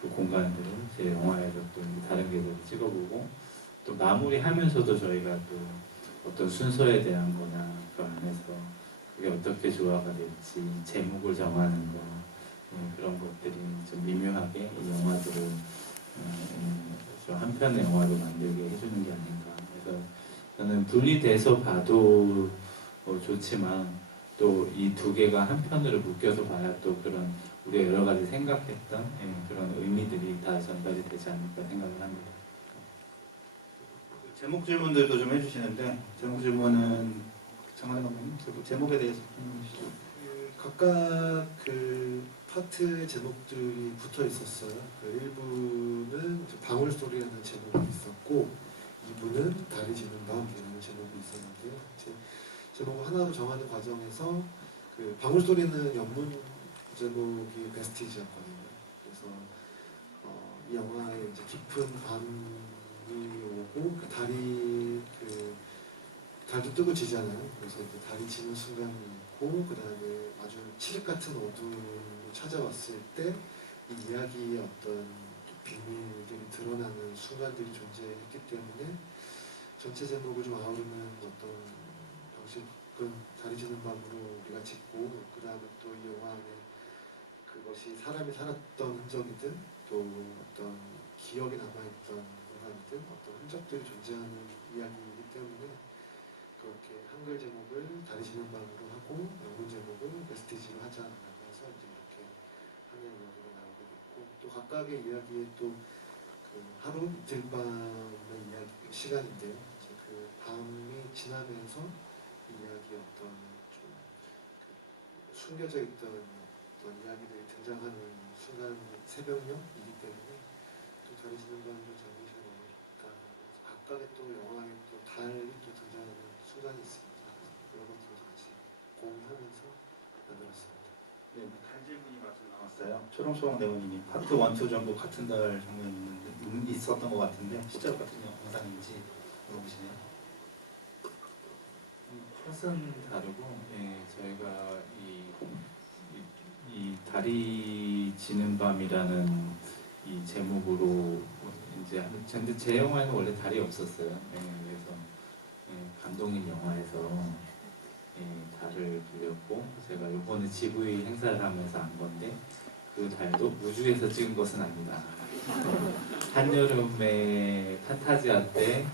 그 공간들을 제 영화에서 또 다른 궤도로 찍어보고, 또 마무리하면서도 저희가 또 어떤 순서에 대한 거나 그 안에서 그게 어떻게 조화가 될지 제목을 정하는 거 그런 것들이 좀 미묘하게 이 영화들을 좀 한 편의 영화로 만들게 해주는 게 아닌가. 그래서 저는 분리돼서 봐도 좋지만 또 이 두 개가 한 편으로 묶여서 봐야 또 그런 우리가 여러 가지 생각했던 그런 의미들이 다 전달이 되지 않을까 생각을 합니다. 제목 질문들도 좀 해주시는데 제목 질문은 장하늘 감독님 제목에 대해서 해주시죠. 각각 그 파트의 제목들이 붙어 있었어요. 그 1부는 방울소리라는 제목이 있었고 2부는 달이 지는 밤이라는 제목이 있었는데요. 제목을 하나로 정하는 과정에서 그 방울소리는 영문 제목이 베스티지였거든요. 그래서 이 영화에 이제 깊은 밤이 오고 그 달이 달도 뜨고 지잖아요. 그래서 이제 달이 지는 순간이 있고 그 다음에 아주 칠흑 같은 어둠이 찾아왔을 때 이 이야기의 어떤 비밀들이 드러나는 순간들이 존재했기 때문에 전체 제목을 좀 아우르는 어떤 방식은 달이 지는 밤으로 우리가 짓고 그 다음에 또 이 영화 안에 그것이 사람이 살았던 흔적이든 또 어떤 기억에 남아있던 순간이든 어떤 흔적들이 존재하는 이야기이기 때문에 그렇게 한글 제목을 달이 지는 밤으로 하고 영문 제목을 베스티지로 하자라고 해서 이제 이렇게 하는 이야기가 나오게 됐고 또 각각의 이야기에 또 그 하루 이틀 밤의 이야기 시간인데요. 이제 그 밤이 지나면서 이 이야기의 어떤 좀 숨겨져 있던 어떤 이야기들이 등장하는 순간 새벽녘이기 때문에 또 달이 지는 밤으로 제목이 잘 어울렸다. 각각의 또 영화에 또 달이 또 등장하는 순간이 있습니다. 그런 것들을 같이 공유하면서 만들었습니다. 네, 달 질문이 마저 나왔어요. 초롱초롱 대원님이 파트 1, 2 전부 같은 달 장면이 있었던 것 같은데 실제로 같은 영상인지 물어보시네요. 컷은 다르고 저희가 이 달이 지는 밤이라는 이 제목으로 이제 근데 제 영화에는 원래 달이 없었어요. 그래서 감독님 영화에서 달을 빌렸고 제가 이번에 GV 행사를 하면서 안 건데 그 달도 우주에서 찍은 것은 아니다. 한여름에 판타지아 때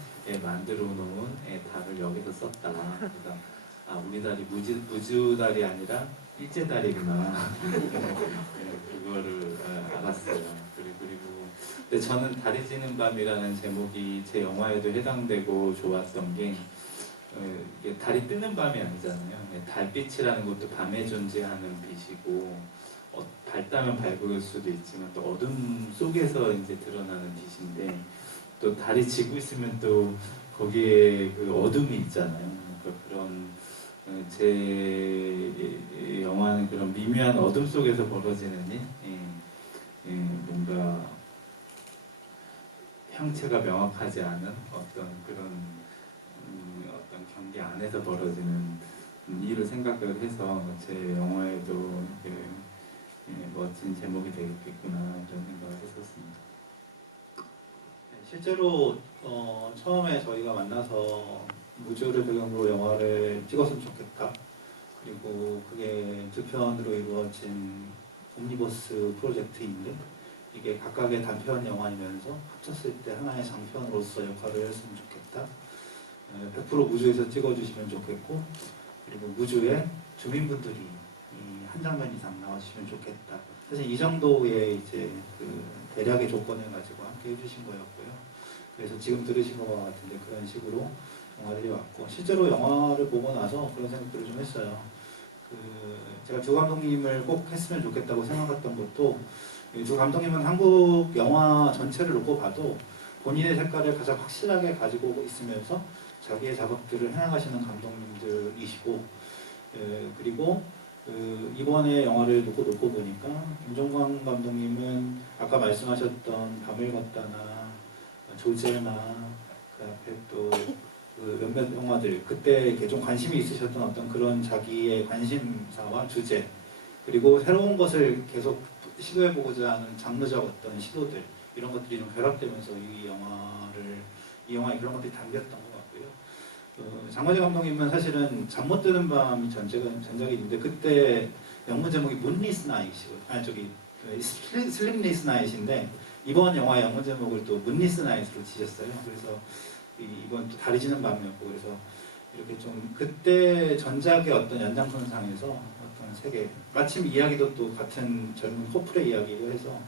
만들어 놓은 달을 여기서 썼다. 그래서 우리 달이 우주달이 아니라 일제달이구나. 그거를 알았어요. 그리고 근데 저는 달이 지는 밤이라는 제목이 제 영화에도 해당되고 좋았던 게 이게 달이 뜨는 밤이 아니잖아요. 달빛이라는 것도 밤에 존재하는 빛이고 밝다면 밝을 수도 있지만 또 어둠 속에서 이제 드러나는 빛인데 또 달이 지고 있으면 또 거기에 그 어둠이 있잖아요. 그러니까 그런 제 영화는 그런 미묘한 어둠 속에서 벌어지는 일, 뭔가 형체가 명확하지 않은 어떤 그런 어떤 경계 안에서 벌어지는 일을 생각을 해서 제 영화에도 멋진 제목이 되겠구나 이런 생각을 했었습니다. 네, 실제로 처음에 저희가 만나서 우주를 배경으로 영화를 찍었으면 좋겠다. 그리고 그게 두 편으로 이루어진 옴니버스 프로젝트인데 이게 각각의 단편 영화이면서 합쳤을 때 하나의 장편으로서 역할을 했으면 좋겠다. 100% 우주에서 찍어주시면 좋겠고 그리고 우주에 주민분들이 한 장면 이상 나와주시면 좋겠다. 사실 이 정도의 이제 그 대략의 조건을 가지고 함께 해주신 거였고요. 그래서 지금 들으신 것과 같은데 그런 식으로 영화들이 왔고 실제로 영화를 보고 나서 그런 생각들을 좀 했어요. 제가 두 감독님을 꼭 했으면 좋겠다고 생각했던 것도 이 두 감독님은 한국 영화 전체를 놓고 봐도 본인의 색깔을 가장 확실하게 가지고 있으면서 자기의 작업들을 해나가시는 감독님들이시고 그리고 이번에 영화를 놓고 보니까 김종관 감독님은 아까 말씀하셨던 밤을 걷다나 조제나 그 앞에 또 그 몇몇 영화들 그때 이렇게 좀 관심이 있으셨던 어떤 그런 자기의 관심사와 주제 그리고 새로운 것을 계속 시도해보고자 하는 장르적 어떤 시도들 이런 것들이 좀 결합되면서 이 영화에 그런 것들이 담겼던 것 같고요. 장건재 감독님은 사실은 잠 못 드는 밤이 전작이 있는데 그때 영문 제목이 문리스 나잇이고 슬립리스 나잇인데 이번 영화 영문 제목을 또 문리스 나잇으로 지셨어요. 그래서 이건 또 달이 지는 밤이었고 그래서 이렇게 좀 그때 전작의 어떤 연장선상에서 어떤 세계 마침 이야기도 또 같은 젊은 커플의 이야기로 해서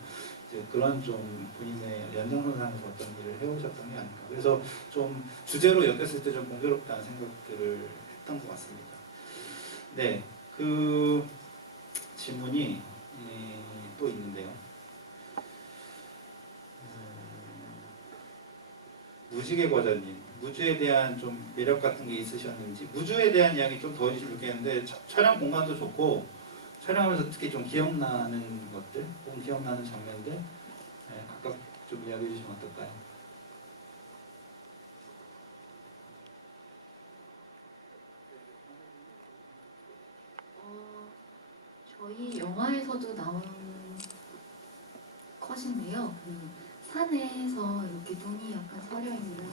이제 그런 좀 본인의 연장선상에서 어떤 일을 해오셨던 게 아닌가 그래서 좀 주제로 엮였을 때 좀 공교롭다는 생각들을 했던 것 같습니다. 네, 그 질문이 또 있는데요. 무지개 과자님, 무주에 대한 좀 매력 같은 게 있으셨는지 무주에 대한 이야기 좀 더 해주시면 좋겠는데 촬영 공간도 좋고 촬영하면서 특히 좀 기억나는 것들 혹은 기억나는 장면들 각각 좀 이야기해 주시면 어떨까요? 영화에서도 나온 컷인데요. 그 산에서 이렇게 눈이 약간 서려 있는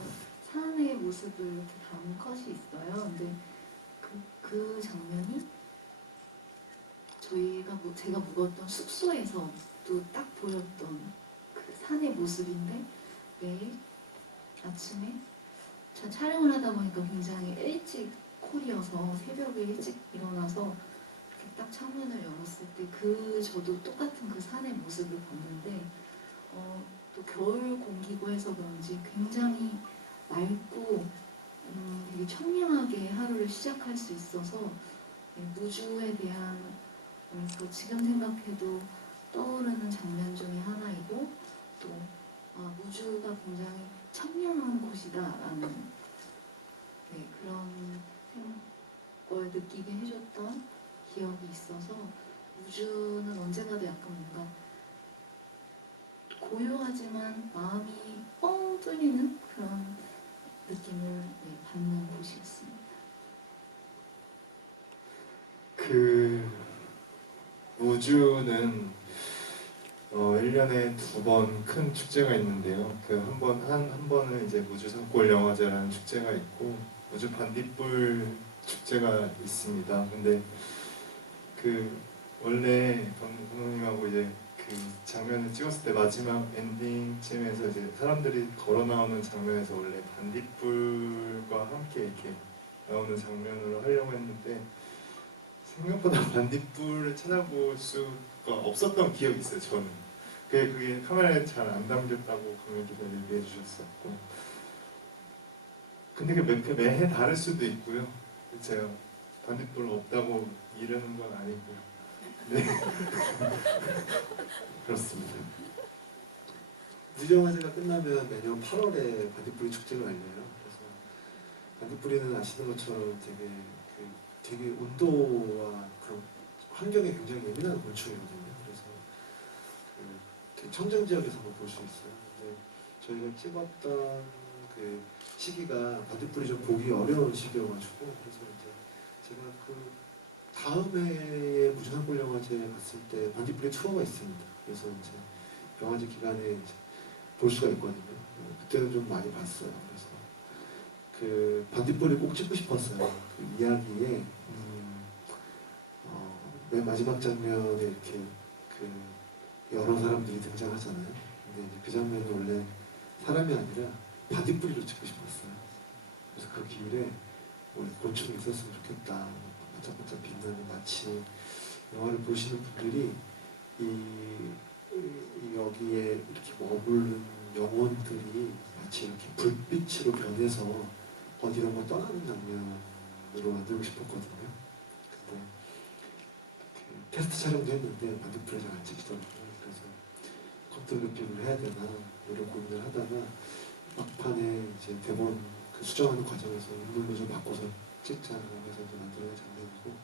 산의 모습을 이렇게 담은 컷이 있어요. 근데 그 장면이 제가 묵었던 숙소에서도 딱 보였던 그 산의 모습인데 매일 아침에 촬영을 하다 보니까 굉장히 일찍 콜이어서 새벽에 일찍 일어나서 이렇게 딱 창문을 열었을 때 저도 똑같은 그 산의 모습을 봤는데 또 겨울 공기고 해서 그런지 굉장히 맑고 되게 청량하게 하루를 시작할 수 있어서 무주에 대한 또 지금 생각해도 떠오르는 장면 중에 하나이고 또 무주가 굉장히 청량한 곳이다라는 그런 걸 느끼게 해줬던 기억이 있어서 무주는 언제나도 약간 뭔가 고요하지만 마음이 뻥 뚫리는 그런 느낌을 받는 곳이었습니다. 그 우주는 1년에 2번 큰 축제가 있는데요. 그 한 번은 이제 우주 산골 영화제라는 축제가 있고 우주 반딧불 축제가 있습니다. 근데 그 원래 감독님하고 이제 그 장면을 찍었을 때 마지막 엔딩쯤에서 이제 사람들이 걸어 나오는 장면에서 원래 반딧불과 함께 이렇게 나오는 장면으로 하려고 했는데 생각보다 반딧불을 찾아볼 수가 없었던 기억이 있어요. 저는 그게 카메라에 잘 안 담겼다고 감독님께서 얘기해 주셨었고, 근데 그 매해 다를 수도 있고요. 제가 반딧불 없다고 이러는 건 아니고, 네. 그렇습니다. 무주영화제가 끝나면 매년 8월에 반딧불이 축제가 열려요. 그래서 반딧불이는 아시는 것처럼 되게 온도와 그런 환경에 굉장히 예민한 곤충이거든요. 그래서 그 청정 지역에서만 볼 수 있어요. 근데 저희가 찍었던 그 시기가 반딧불이 좀 보기 어려운 시기여가지고 그래서 이제 제가 그 다음 해에 무주산골 영화제 갔을 때 반딧불이 투어가 있습니다. 그래서 이제 영화제 기간에 이제 볼 수가 있거든요. 그때는 좀 많이 봤어요. 그래서 그 반딧불이 꼭 찍고 싶었어요. 그 이야기에 맨 마지막 장면에 이렇게 그 여러 사람들이 등장하잖아요. 근데 이제 그 장면이 원래 사람이 아니라 반딧불이로 찍고 싶었어요. 그래서 그 기회에 우리 곤충이 있었으면 좋겠다. 반짝반짝 빛나는 마치 영화를 보시는 분들이 여기에 이렇게 머무르는 영혼들이 마치 이렇게 불빛으로 변해서 어디론가 떠나는 장면으로 만들고 싶었거든요. 근데 그 테스트 촬영도 했는데 반딧불이 잘 안 찍히더라고요. 그래서 컨트롤 해야 되나 여러 고민을 하다가 막판에 이제 대본 그 수정하는 과정에서 인물로 좀 바꿔서 찍자고 해서 이제 만들어낸 장면이고,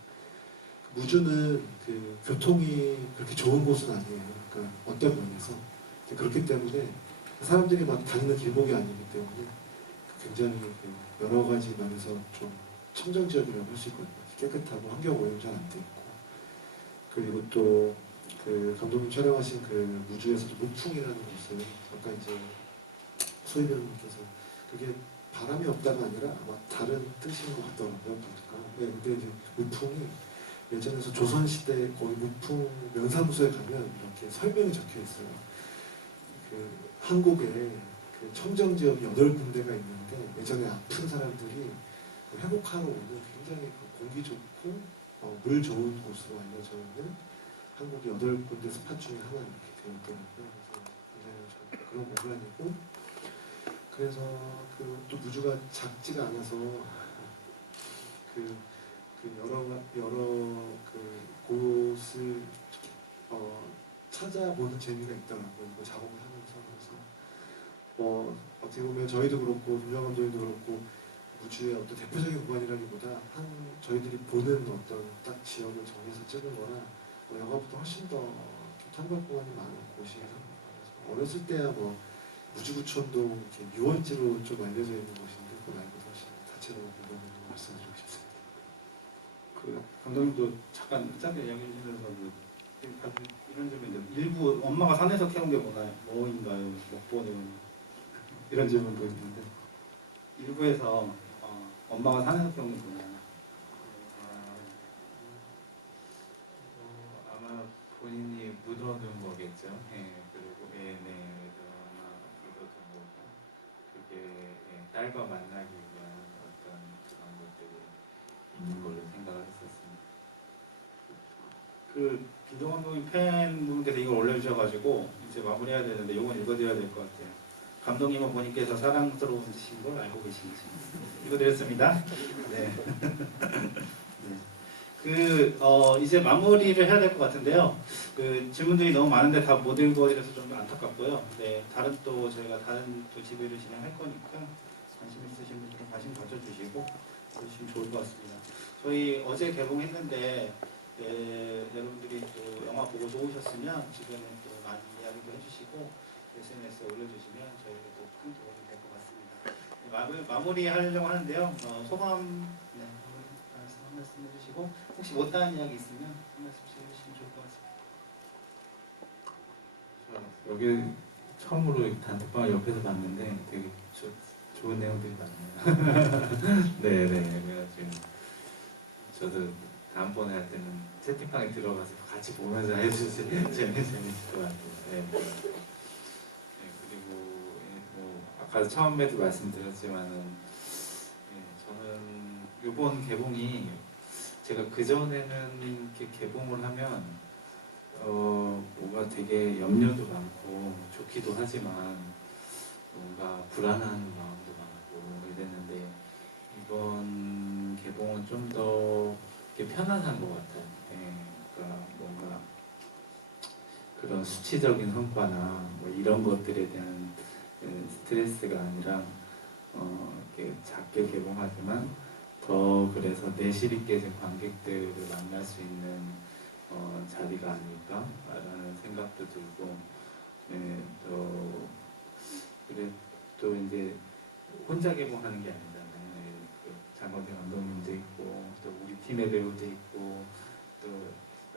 무주는 그 교통이 그렇게 좋은 곳은 아니에요. 그러니까 어떤 면에서 그렇기 때문에 사람들이 막 다니는 길목이 아니기 때문에 굉장히 그 여러 가지 면에서 좀 청정 지역이라고 할 수 있거든요. 깨끗하고 환경 오염 잘 안 돼 있고, 그리고 또 그 감독님 촬영하신 그 무주에서도 무풍이라는 게 있어요. 아까 이제 소희병님께서 그게 바람이 없다가 아니라 아마 다른 뜻인 것 같더라고요. 보니까. 네, 근데 이제 무풍이 예전에서 조선시대 거기 무풍 면사무소에 가면 이렇게 설명이 적혀 있어요. 그 한국에 그 청정지역이 8군데가 있는데 예전에 아픈 사람들이 회복하러 오는 굉장히 공기 좋고 물 좋은 곳으로 알려져 있는 한국의 8군데 스팟 중에 하나 이렇게 되어 있더라고요. 그래서 굉장히 그런 공간이고, 그래서 그 또 무주가 작지가 않아서 여러 그 곳을 찾아보는 재미가 있더라고요. 이거 작업을 하면서. 그래서 어떻게 보면 저희도 그렇고 김정 감독님도 그렇고 무주의 어떤 대표적인 구간이라기보다 저희들이 보는 어떤 딱 지역을 정해서 찍은 거라 영화보다 훨씬 더 탐구할 공간이 많은 곳이에요. 어렸을 때야 뭐 무주구촌도 이렇게 유원지로 좀 알려져 있는 곳인데 그거 말고도 훨씬 다채로운 공간을 말씀드리고 싶습니다. 그 감독님도 잠깐 짧게 이야기 해주셔서 이런 질문인데 일부 엄마가 산에서 태운 게 뭐인가요? 먹보는 이런 질문도 있는데 일부에서 엄마가 산에서 태운 게 뭐냐? 아마 본인이 묻어둔 거겠죠. 예, 그리고 그래서 아마 묻어둔 거고 그게 딸과 만나기 위한 어떤 그런 것들이 있는 걸로 생각을 했었습니다. 그 김동 감독님 팬분께서 이걸 올려주셔가지고 이제 마무리해야 되는데 이건 읽어드려야 될 것 같아요. 감독님은 본인께서 사랑스러우신 걸 알고 계신지 읽어드렸습니다. 네. 네. 이제 마무리를 해야 될 것 같은데요. 그 질문들이 너무 많은데 다 못 읽어드려서 좀 안타깝고요. 네, 저희가 다른 또 집회를 진행할 거니까 관심 있으신 분들은 관심 가져주시고 그러시면 좋을 것 같습니다. 저희 어제 개봉했는데 여러분들이 또 영화 보고 좋으셨으면 주변에 또 많이 이야기도 해주시고 SNS에 올려주시면 저희에게도 큰 도움이 될 것 같습니다. 마무리 하려고 하는데요. 소감 한 말씀 해주시고 혹시 못다한 이야기 있으면 한 말씀씩 해주시면 좋을 것 같습니다. 여기 처음으로 단톡방을 옆에서 봤는데 되게 좋은 내용들이 많네요. 네네. 그래가지고 저도 다음번에 할 때는 채팅방에 들어가서 같이 보면서 해주세요. 재밌을 것 같아요. 네. 네, 그리고 뭐 아까 처음에도 말씀드렸지만은 저는 이번 개봉이 제가 그 전에는 이렇게 개봉을 하면 뭔가 되게 염려도 많고 좋기도 하지만 뭔가 불안한 마음도 많고 이랬는데 이번 개봉은 좀 더 편안한 것 같아요. 그러니까 뭔가 그런 수치적인 성과나 뭐 이런 것들에 대한 스트레스가 아니라 이렇게 작게 개봉하지만 더 그래서 내실 있게 관객들을 만날 수 있는 자리가 아닐까라는 생각도 들고 또 이제 혼자 개봉하는 게 아니잖아요. 장건대 감독님도 있고 또 우리 팀의 배우도 있고 또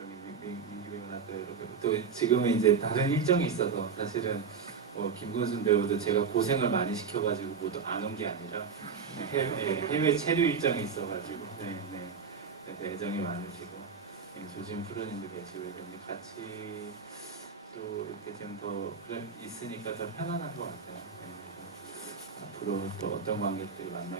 여기 민규 배우나 또 이렇게 또 지금은 이제 다른 일정이 있어서 사실은 김근순 배우도 제가 고생을 많이 시켜가지고 모두 안 온 게 아니라 해외 체류 일정이 있어가지고 그래서 애정이 많으시고 조진 프로님도 계시고 이런데 같이 또 이렇게 좀 더 있으니까 더 편안한 것 같아요. 앞으로 또 어떤 관객들을 만나게